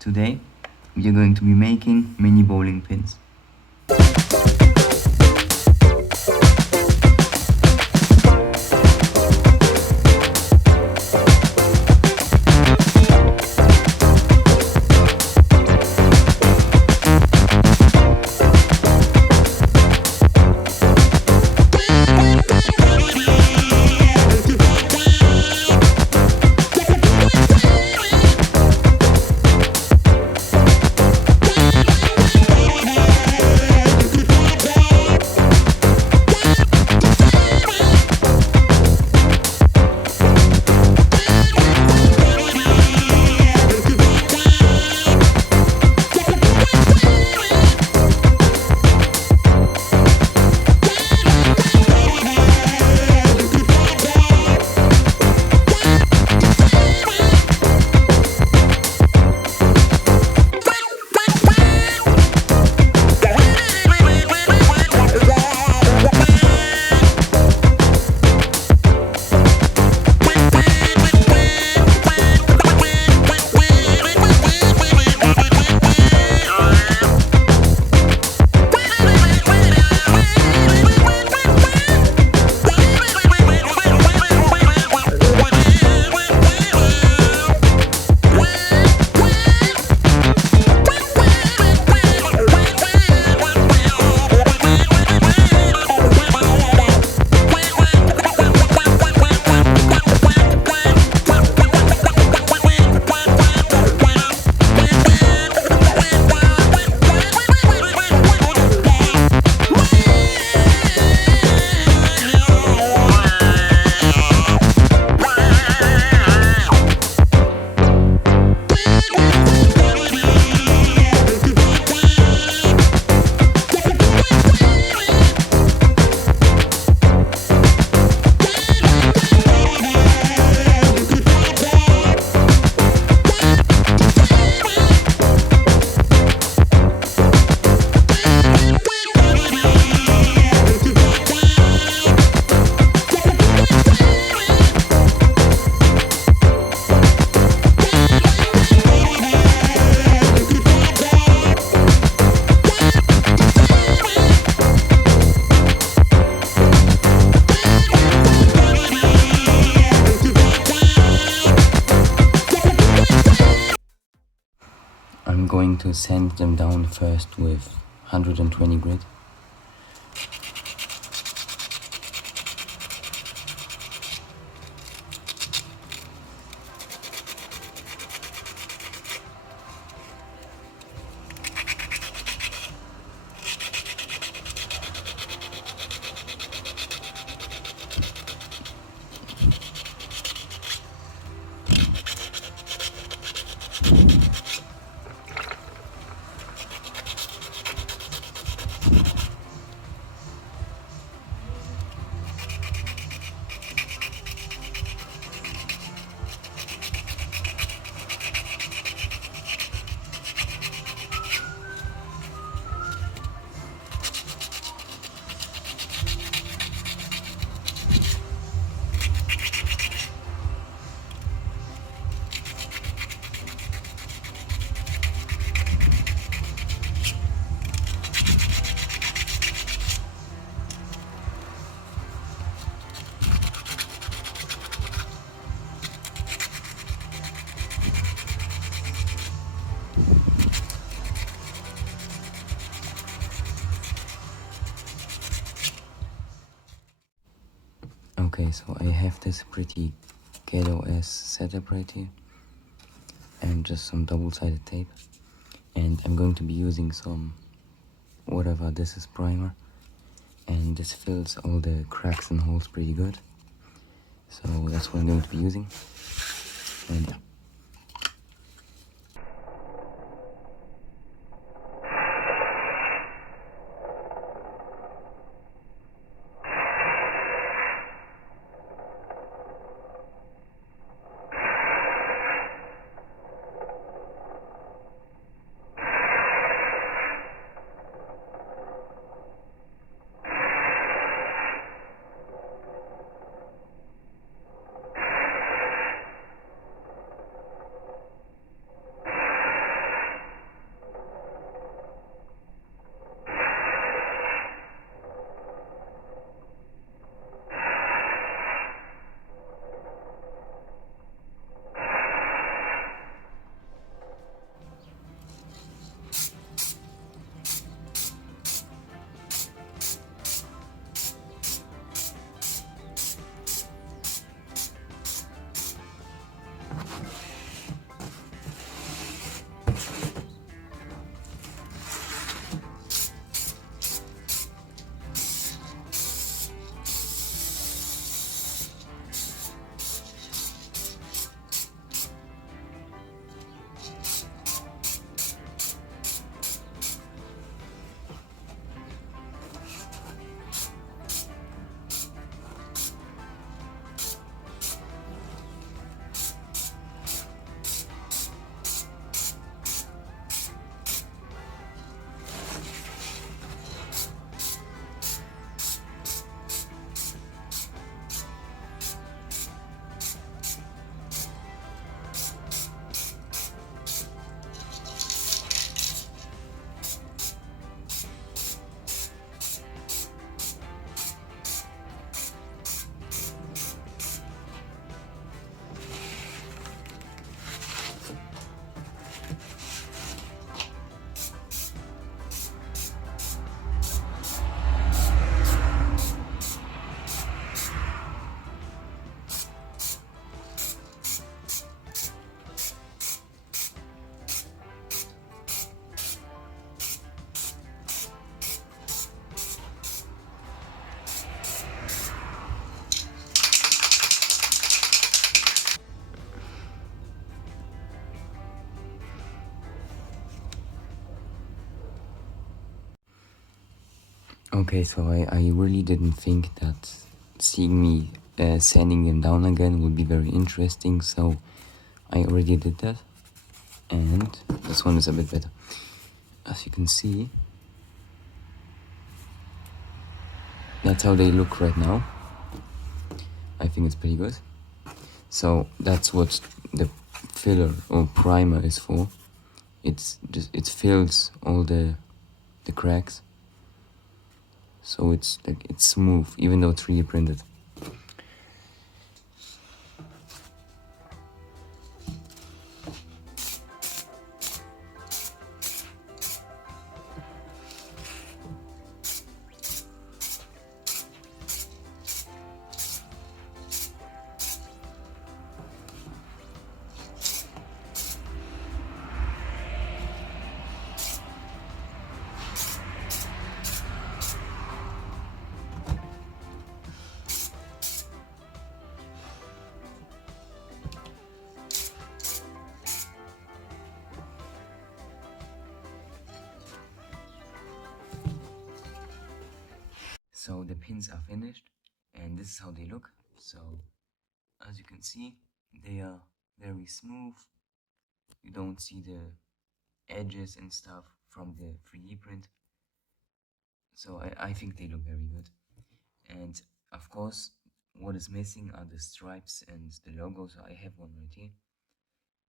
Today we are going to be making mini bowling pins. I'm going to sand them down first with 120 grit. Okay, so I have this pretty ghetto-ass setup right here and just some double-sided tape, and I'm going to be using some whatever this is primer, and this fills all the cracks and holes pretty good, so that's what I'm going to be using. And yeah. Okay, so I really didn't think that seeing me sanding them down again would be very interesting, so I already did that. And this one is a bit better. As you can see, that's how they look right now. I think it's pretty good. So that's what the filler or primer is for. It fills all the cracks. So it's like it's smooth, even though it's 3D printed. So the pins are finished, and this is how they look. So as you can see, they are very smooth. You don't see the edges and stuff from the 3D print. So I think they look very good. And of course, what is missing are the stripes and the logo. So I have one right here.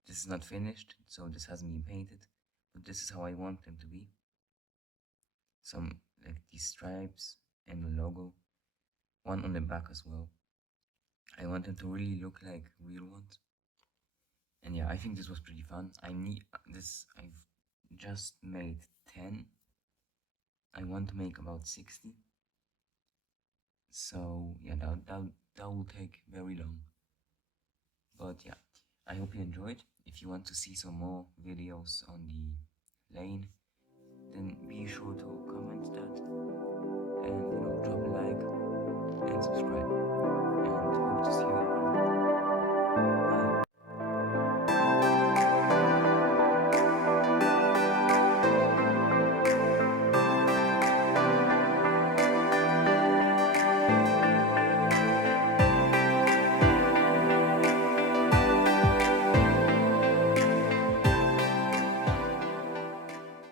This is not finished, so this hasn't been painted, but this is how I want them to be. Some like these stripes and the logo, one on the back as well. I want them to really look like real ones. And yeah, I think this was pretty fun. I've just made 10. I want to make about 60. So yeah, that will take very long. But yeah, I hope you enjoyed. If you want to see some more videos on the lane, then be sure to comment that and drop a like and subscribe.